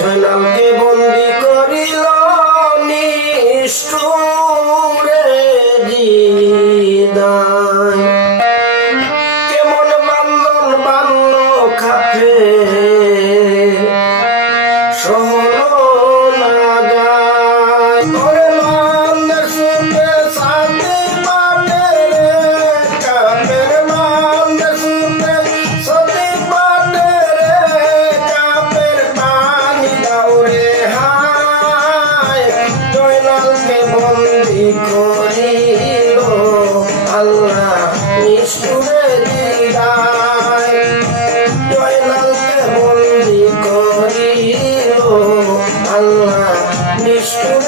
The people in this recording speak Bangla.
জয়নালকে বন্দি করিল নিষ্ঠুরে জিদায় কেমন বান্ধন বান্ধ খাপে সহল না যায় ওরে মান্দের শুনতে সাথে বাটে রে কাপের মান্দের শুনতে সাথে বাটে রে কাপের পানি দাও রে হায় জয়নালকে বন্দি করিল আল্লাহ নিষ্ঠুরে জিদায় জয়নালকে বন্দি করিল আল্লাহ নিষ্ঠুরে